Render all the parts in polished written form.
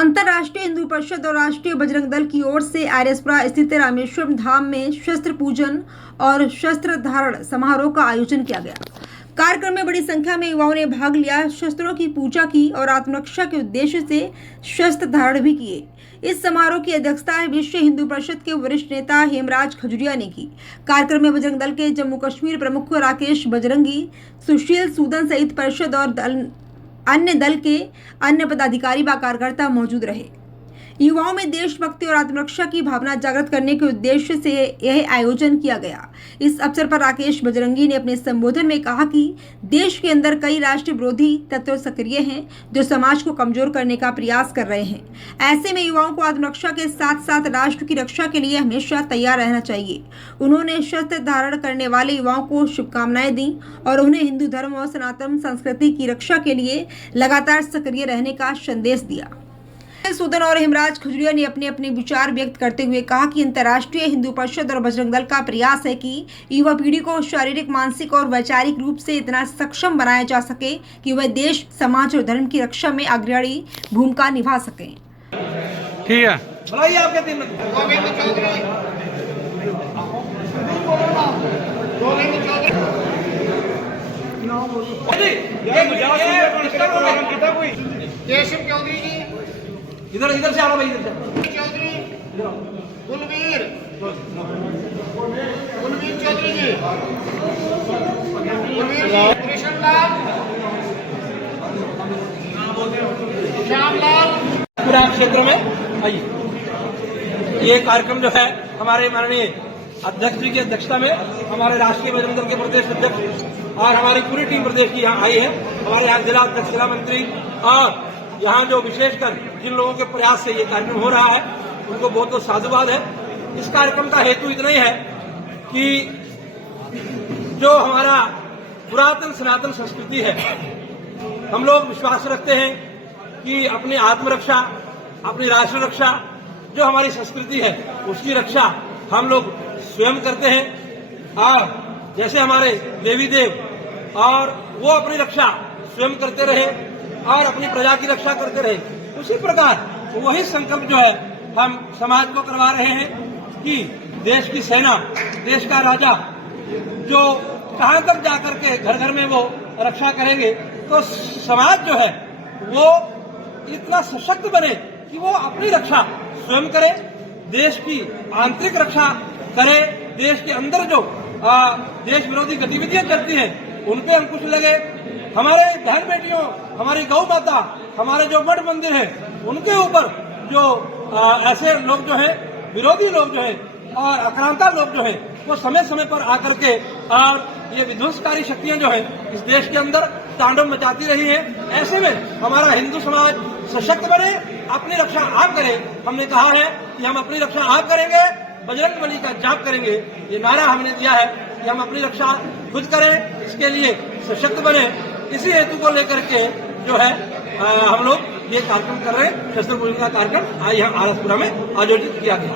अंतर्राष्ट्रीय हिंदू परिषद और राष्ट्रीय बजरंग दल की ओर से आरएसपुरा स्थित रामेश्वरम धाम में शस्त्र पूजन और शस्त्र धारण समारोह का आयोजन किया गया। कार्यक्रम में बड़ी संख्या में युवाओं ने भाग लिया, शस्त्रों की पूजा की और आत्मरक्षा के उद्देश्य से शस्त्र धारण भी किए। इस समारोह की अध्यक्षता विश्व हिंदू परिषद के वरिष्ठ नेता हेमराज खजुरिया ने की। कार्यक्रम में बजरंग दल के जम्मू कश्मीर प्रमुख राकेश बजरंगी, सुशील सूदन सहित परिषद और अन्य दल के अन्य पदाधिकारी व कार्यकर्ता मौजूद रहे। युवाओं में देशभक्ति और आत्मरक्षा की भावना जागृत करने के उद्देश्य से यह आयोजन किया गया। इस अवसर पर राकेश बजरंगी ने अपने संबोधन में कहा कि देश के अंदर कई राष्ट्र विरोधी तत्व सक्रिय हैं जो समाज को कमजोर करने का प्रयास कर रहे हैं। ऐसे में युवाओं को आत्मरक्षा के साथ साथ राष्ट्र की रक्षा के लिए हमेशा तैयार रहना चाहिए। उन्होंने शस्त्र धारण करने वाले युवाओं को शुभकामनाएं दी और उन्हें हिंदू धर्म और सनातन संस्कृति की रक्षा के लिए लगातार सक्रिय रहने का संदेश दिया। सूदन और हेमराज खजुरिया ने अपने अपने विचार व्यक्त करते हुए कहा कि अंतर्राष्ट्रीय हिंदू परिषद और बजरंग दल का प्रयास है कि युवा पीढ़ी को शारीरिक, मानसिक और वैचारिक रूप से इतना सक्षम बनाया जा सके कि वह देश, समाज और धर्म की रक्षा में अग्रणी भूमिका निभा सके। ठीक है, इधर इधर से आ रहा भाई, इधर से चौधरी कुलवीर चौधरी जी, कृष्णलाल, श्यामलाल। पूरा क्षेत्र में आइए, ये कार्यक्रम जो है हमारे माननीय अध्यक्ष जी की अध्यक्षता में हमारे राष्ट्रीय बजरंग दल के प्रदेश अध्यक्ष और हमारी पूरी टीम प्रदेश की यहाँ आई है। हमारे यहाँ जिला अध्यक्ष, जिला मंत्री और यहाँ जो विशेषकर जिन लोगों के प्रयास से ये कार्यक्रम हो रहा है उनको बहुत बहुत साधुवाद है। इस कार्यक्रम का हेतु इतना ही है कि जो हमारा पुरातन सनातन संस्कृति है, हम लोग विश्वास रखते हैं कि अपनी आत्मरक्षा, अपनी राष्ट्र रक्षा, जो हमारी संस्कृति है उसकी रक्षा हम लोग स्वयं करते हैं। और जैसे हमारे देवी देव और वो अपनी रक्षा स्वयं करते रहे और अपनी प्रजा की रक्षा करते रहे, उसी प्रकार वही संकल्प जो है हम समाज को करवा रहे हैं कि देश की सेना, देश का राजा जो कहां तक जाकर के घर घर में वो रक्षा करेंगे, तो समाज जो है वो इतना सशक्त बने कि वो अपनी रक्षा स्वयं करे, देश की आंतरिक रक्षा करे, देश के अंदर जो देश विरोधी गतिविधियां चलती हैं उन पे अंकुश लगे। हमारे बहन बेटियों, हमारी गौ माता, हमारे जो मठ मंदिर है उनके ऊपर जो ऐसे लोग जो हैं, विरोधी लोग जो हैं और आक्रांता लोग जो हैं, वो समय समय पर आकर के और ये विध्वंसकारी शक्तियां जो है इस देश के अंदर तांडव मचाती रही है। ऐसे में हमारा हिंदू समाज सशक्त बने, अपनी रक्षा आप करें। हमने कहा है कि हम अपनी रक्षा आप करेंगे, बजरंग बली का जाप करेंगे। ये नारा हमने दिया है कि हम अपनी रक्षा खुद करें, इसके लिए सशक्त बने। इसी हेतु को लेकर के जो है हम लोग ये कार्यक्रम कर रहे हैं। शस्त्र पूजन का कार्यक्रम आज यहाँ आरएसपुरा में आयोजित किया गया।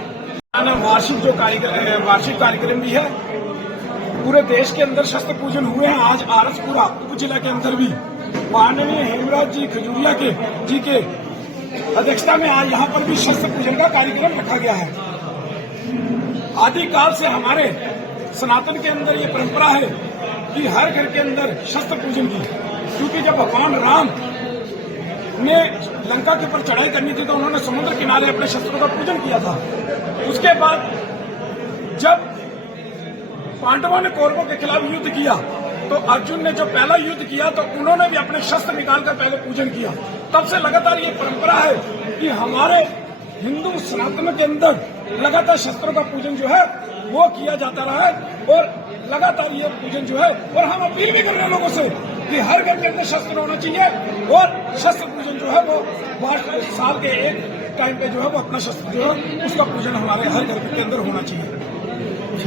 वार्षिक कार्यक्रम भी है। पूरे देश के अंदर शस्त्र पूजन हुए हैं। आज आरएसपुरा उप जिला के अंदर भी माननीय हेमराज जी खजुरिया जी के अध्यक्षता में आज यहाँ पर भी शस्त्र पूजन का कार्यक्रम रखा गया है। आदिकाल से हमारे सनातन के अंदर ये परंपरा है कि हर घर के अंदर शस्त्र पूजन की, क्योंकि जब भगवान राम ने लंका के ऊपर चढ़ाई करनी थी तो उन्होंने समुद्र किनारे अपने शस्त्रों का पूजन किया था। उसके बाद जब पांडवों ने कौरवों के खिलाफ युद्ध किया तो अर्जुन ने जो पहला युद्ध किया तो उन्होंने भी अपने शस्त्र निकालकर पहले पूजन किया। तब से लगातार ये परंपरा है कि हमारे हिंदू सनातन के अंदर लगातार शस्त्रों का पूजन जो है वो किया जाता रहा है और लगातार ये पूजन जो है, और हम अपील भी कर रहे हैं लोगों से कि हर घर के अंदर शस्त्र होना चाहिए और शस्त्र पूजन जो है वो साल के एक टाइम पे जो है वो अपना शस्त्र जो है उसका पूजन हमारे हर घर के अंदर होना चाहिए।